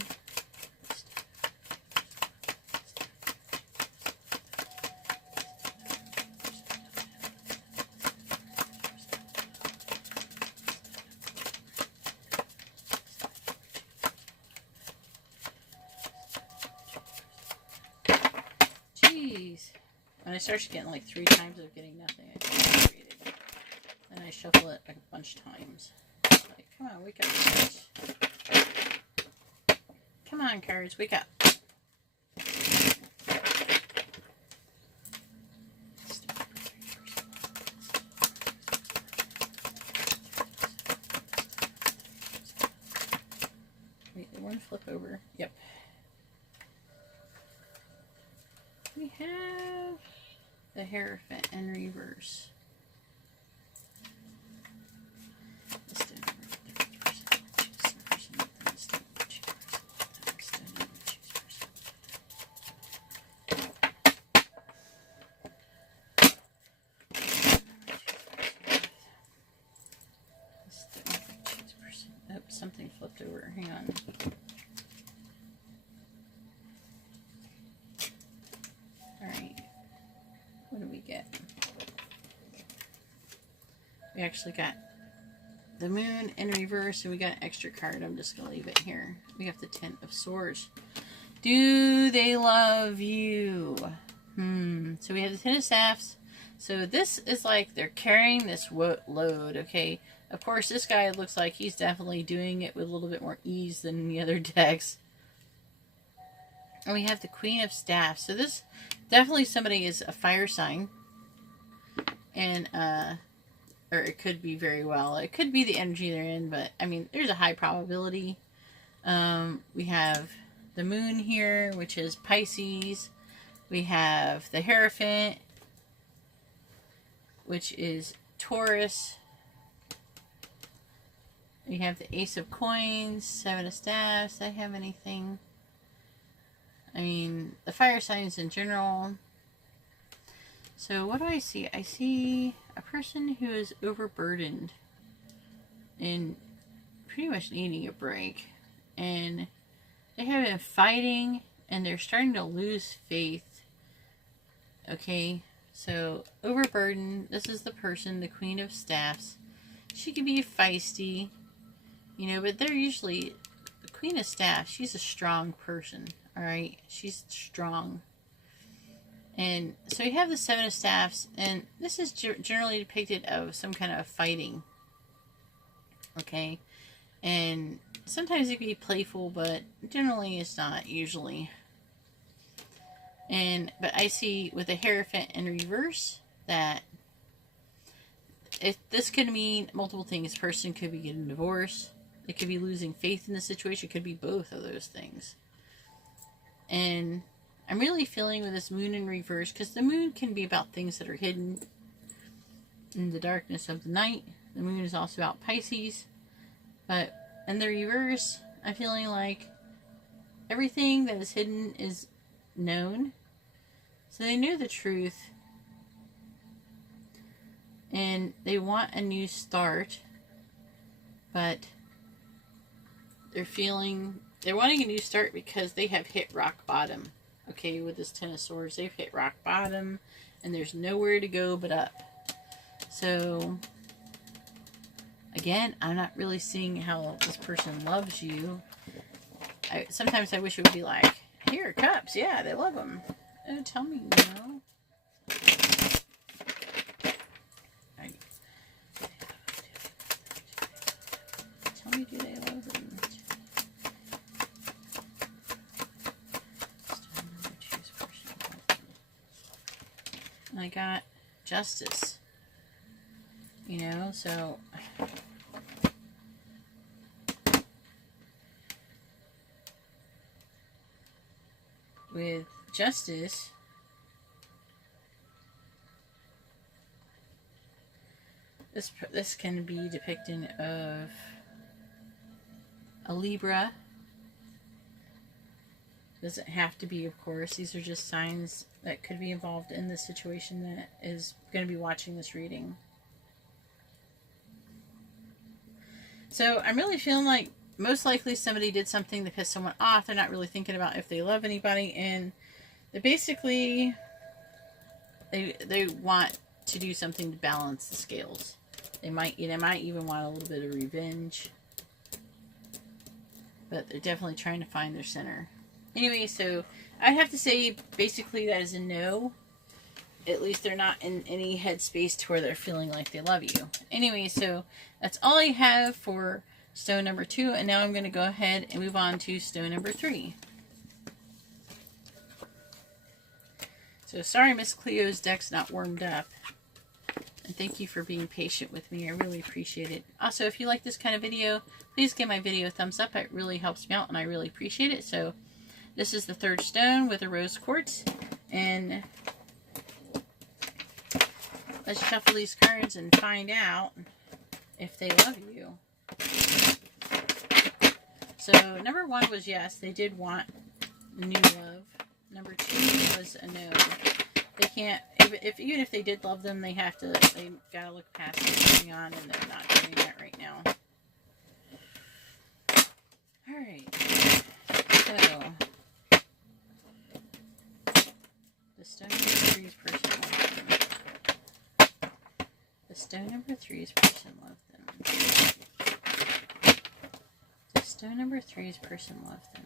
Jeez. When I start getting like 3 times of getting nothing, I get frustrated. Then I shuffle it a bunch of times. Like, come on, wake up, cards. Come on, cards, wake up. Wait, one flip over. Yep. We have the Hierophant in reverse. Oh, something flipped over. Hang on. We actually got the Moon in reverse, and we got an extra card. I'm just going to leave it here. We have the 10 of Swords. Do they love you? So we have the 10 of Staffs. So this is like they're carrying this load, okay? Of course, this guy looks like he's definitely doing it with a little bit more ease than the other decks. And we have the Queen of Staffs. So this definitely somebody is a fire sign. And, or it could be very well. It could be the energy they're in, but, I mean, there's a high probability. We have the Moon here, which is Pisces. We have the Hierophant. which is Taurus. You have the Ace of Coins, Seven of Staffs. Do I have anything? I mean, the fire signs in general. So what do I see? I see a person who is overburdened and pretty much needing a break. And they have been fighting and they're starting to lose faith. Okay, so overburdened. This is the person, the Queen of Staffs. She can be feisty, you know, but they're usually, the Queen of Staffs, she's a strong person, all right? She's strong. And so you have the Seven of Staffs, and this is generally depicted of some kind of fighting, okay? And sometimes it can be playful, but generally it's not, usually. But I see with the Hierophant in reverse that this could mean multiple things. This person could be getting divorced. They could be losing faith in the situation. It could be both of those things. And I'm really feeling with this moon in reverse, because the moon can be about things that are hidden in the darkness of the night. The moon is also about Pisces. But in the reverse, I'm feeling like everything that is hidden is known. So they know the truth. And they want a new start. But they're wanting a new start because they have hit rock bottom. Okay, with this Ten of Swords, they've hit rock bottom. And there's nowhere to go but up. So again, I'm not really seeing how this person loves you. Sometimes I wish it would be like, here, cups, yeah, they love them. Oh, tell me, no. Tell me, do they love them? And I got Justice. You know, so with Justice, this can be depicting of a Libra. Doesn't have to be, of course. These are just signs that could be involved in the situation that is going to be watching this reading. So I'm really feeling like most likely somebody did something that pissed someone off. They're not really thinking about if they love anybody, and they basically they want to do something to balance the scales. They might even want a little bit of revenge, but they're definitely trying to find their center. Anyway, so I have to say basically that is a no. At least they're not in any headspace to where they're feeling like they love you. Anyway, so that's all I have for stone number 2. And now I'm going to go ahead and move on to stone number 3. So sorry Miss Cleo's deck's not warmed up. And thank you for being patient with me. I really appreciate it. Also, if you like this kind of video, please give my video a thumbs up. It really helps me out and I really appreciate it. So this is the 3rd stone with a rose quartz. And let's shuffle these cards and find out if they love you. So number 1 was yes, they did want new love. Number 2 was a no. They can't, even if they did love them, they gotta look past what's going on, and they're not doing that right now. Alright. So the stone number 3's person loved them. The stone number 3's person loved them. The stone number 3's person loved them.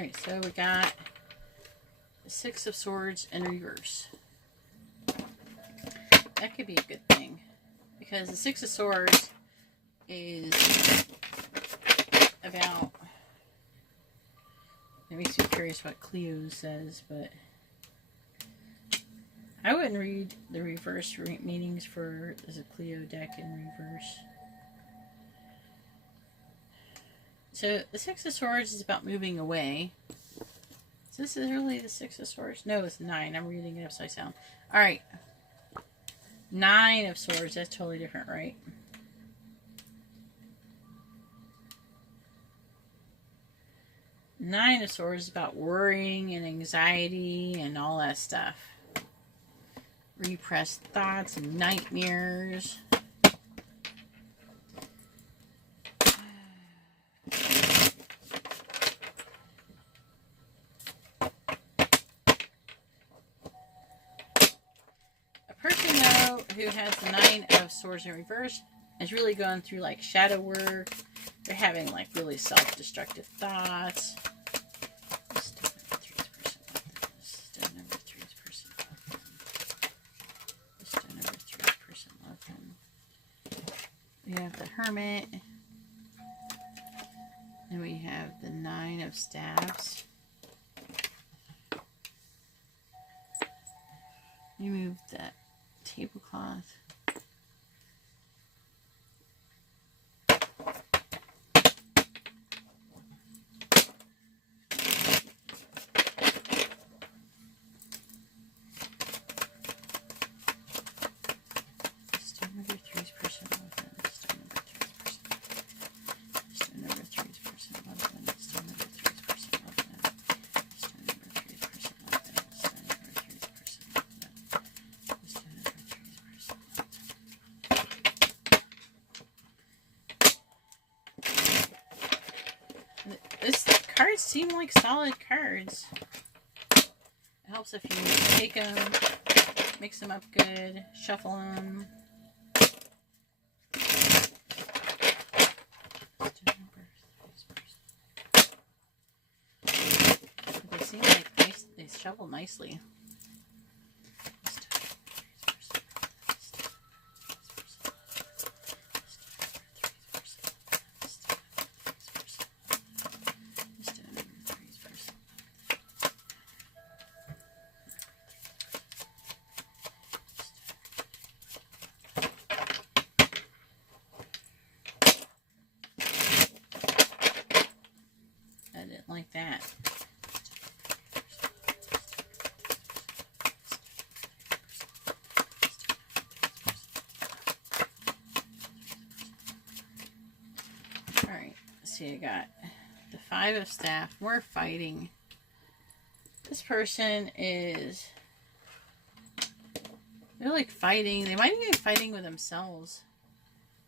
Alright, so we got the Six of Swords in reverse. That could be a good thing. Because the Six of Swords is about... It makes me curious what Cleo says, but... I wouldn't read the reverse meanings for the Cleo deck in reverse. So, the Six of Swords is about moving away. So this is really the Six of Swords? No, it's 9. I'm reading it upside down. Alright. 9 of Swords. That's totally different, right? Nine of Swords is about worrying and anxiety and all that stuff. Repressed thoughts and nightmares. A person, though, who has the Nine of Swords in reverse is really going through like shadow work. They're having like really self-destructive thoughts. We have the Hermit. And we have the Nine of Staves. Remove that tablecloth. This cards seem like solid cards. It helps if you take them, mix them up good, shuffle them. They seem like nice. They shuffle nicely. Like that. Alright, let's see, I got the Five of Staff. More fighting. This person is, they're like fighting. They might even be fighting with themselves.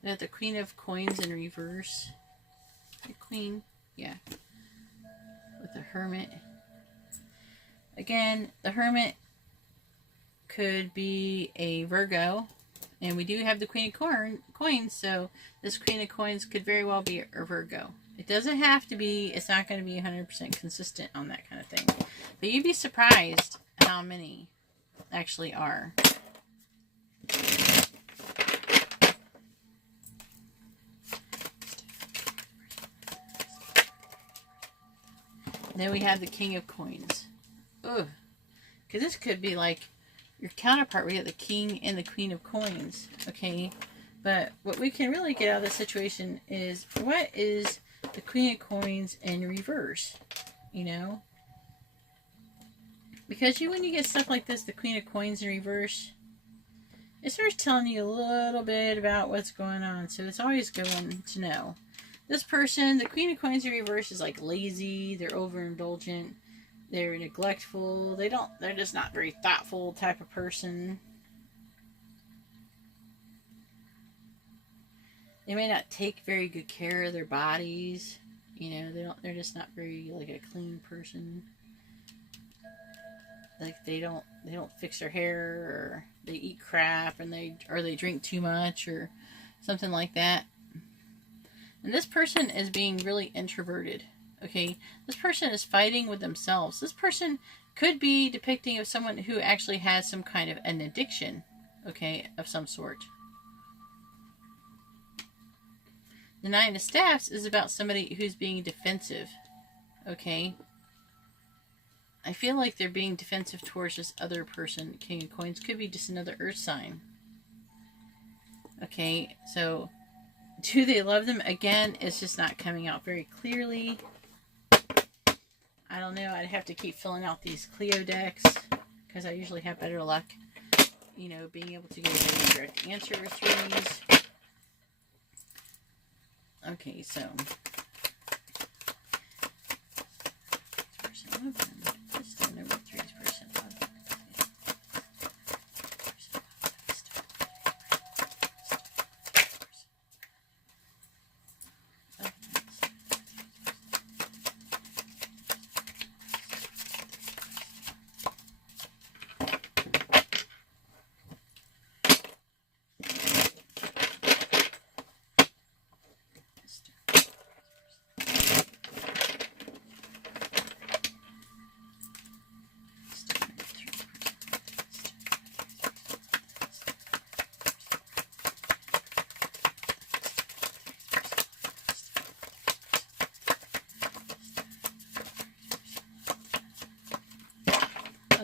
They have the Queen of Coins in reverse. The Queen, yeah. With the Hermit. Again, the Hermit could be a Virgo. And we do have the Queen of Coins, so this Queen of Coins could very well be a Virgo. It doesn't have to be, it's not going to be 100% consistent on that kind of thing. But you'd be surprised how many actually are. Then we have the King of Coins. Ugh. Because this could be like your counterpart. We have the King and the Queen of Coins. Okay. But what we can really get out of this situation is, what is the Queen of Coins in reverse? You know? Because when you get stuff like this, the Queen of Coins in reverse, it starts telling you a little bit about what's going on. So it's always good to know. This person, the Queen of Coins in reverse, is like lazy. They're overindulgent. They're neglectful. They're just not very thoughtful type of person. They may not take very good care of their bodies. You know, they're just not very like a clean person. Like they don't fix their hair, or they eat crap, and they drink too much or something like that. And this person is being really introverted, Okay, this person is fighting with themselves. This person could be depicting of someone who actually has some kind of an addiction, okay, of some sort. The Nine of Staffs is about somebody who's being defensive, okay? I feel like they're being defensive towards this other person. King of Coins could be just another earth sign. Okay, so do they love them? Again, it's just not coming out very clearly. I don't know. I'd have to keep filling out these Clio decks because I usually have better luck, you know, being able to get a direct answer through these. Okay, so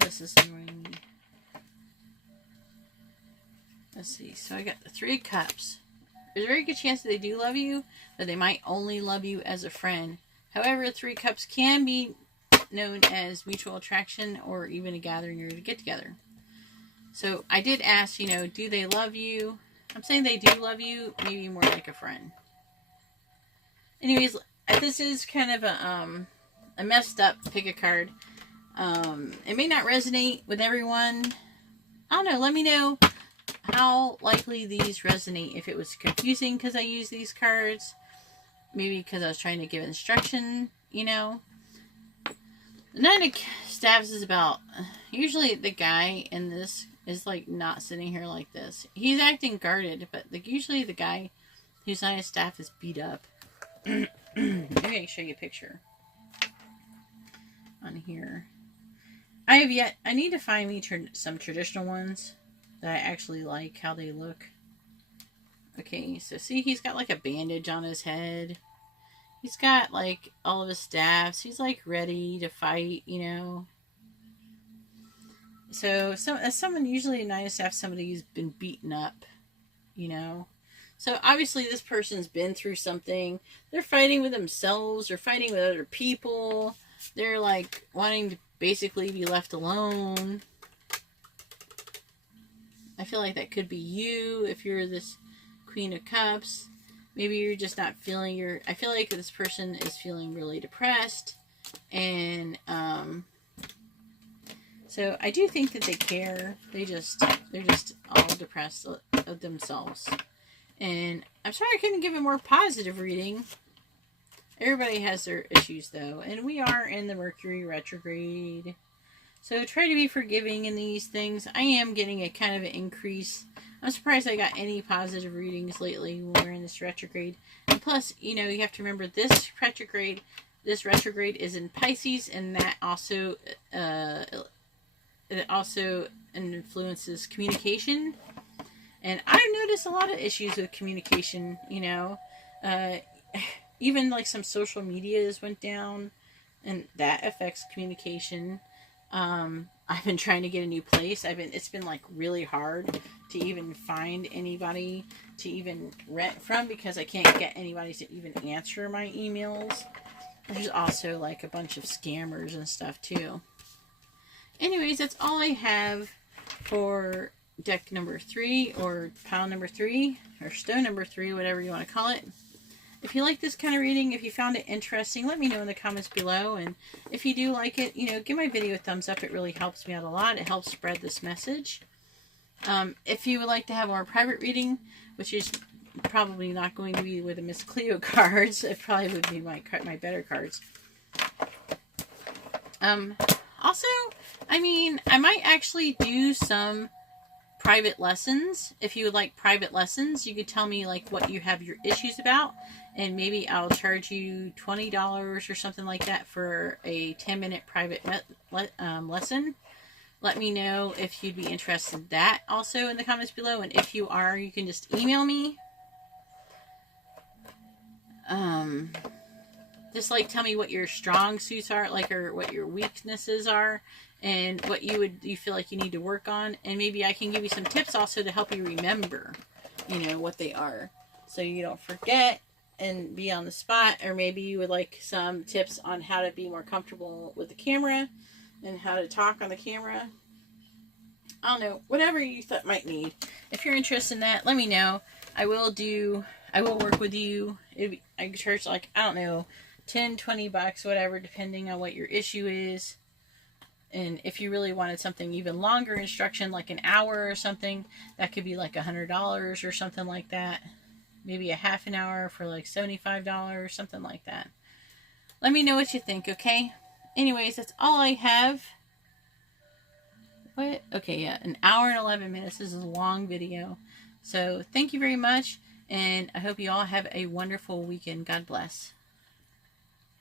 this is annoying me. Let's see. So I got the Three of Cups. There's a very good chance that they do love you, but they might only love you as a friend. However, Three of Cups can be known as mutual attraction or even a gathering or a get together. So I did ask, you know, do they love you? I'm saying they do love you, maybe more like a friend. Anyways, this is kind of a messed up pick a card. It may not resonate with everyone. I don't know. Let me know how likely these resonate. If it was confusing because I used these cards. Maybe because I was trying to give instruction, you know. The Nine of Staffs is about, usually the guy in this is like not sitting here like this. He's acting guarded, but usually the guy who's Nine of Staffs is beat up. Maybe I can show you a picture on here. I need to find me some traditional ones that I actually like how they look. Okay, so see, he's got like a bandage on his head. He's got like all of his staffs. He's like ready to fight, you know. So as someone, usually a Nine of Staffs, somebody who's been beaten up, you know. So obviously this person's been through something. They're fighting with themselves or fighting with other people. They're like wanting to basically be left alone. I feel like that could be you if you're this Queen of Cups. Maybe you're just not feeling I feel like this person is feeling really depressed. And so I do think that they care. They're just all depressed of themselves. And I'm sorry I couldn't give a more positive reading. Everybody has their issues, though. And we are in the Mercury retrograde. So try to be forgiving in these things. I am getting a kind of an increase. I'm surprised I got any positive readings lately when we're in this retrograde. And plus, you know, you have to remember this retrograde is in Pisces. And that also, it also influences communication. And I've noticed a lot of issues with communication, you know. Even like some social medias went down, and that affects communication. I've been trying to get a new place. It's been like really hard to even find anybody to even rent from because I can't get anybody to even answer my emails. There's also like a bunch of scammers and stuff too. Anyways, that's all I have for deck number 3 or pile number 3 or stone number 3, whatever you want to call it. If you like this kind of reading, if you found it interesting, let me know in the comments below. And if you do like it, you know, give my video a thumbs up. It really helps me out a lot. It helps spread this message. If you would like to have more private reading, which is probably not going to be with the Miss Cleo cards, it probably would be my better cards. Also, I mean, I might actually do some private lessons. If you would like private lessons, you could tell me like what you have your issues about, and maybe I'll charge you $20 or something like that for a 10-minute private lesson. Let me know if you'd be interested in that also in the comments below. And if you are, you can just email me. Just like tell me what your strong suits are, like, or what your weaknesses are, and what you feel like you need to work on. And maybe I can give you some tips also to help you remember, you know, what they are, so you don't forget and be on the spot. Or maybe you would like some tips on how to be more comfortable with the camera and how to talk on the camera. I don't know, whatever you might need. If you're interested in that, let me know. I will work with you. I charge, like, I don't know, $10-20, whatever, depending on what your issue is. And if you really wanted something even longer instruction, like an hour or something, that could be like $100 or something like that. Maybe a half an hour for like $75, something like that. Let me know what you think, okay? Anyways, that's all I have. What? Okay, yeah, an hour and 11 minutes. This is a long video. So thank you very much, and I hope you all have a wonderful weekend. God bless.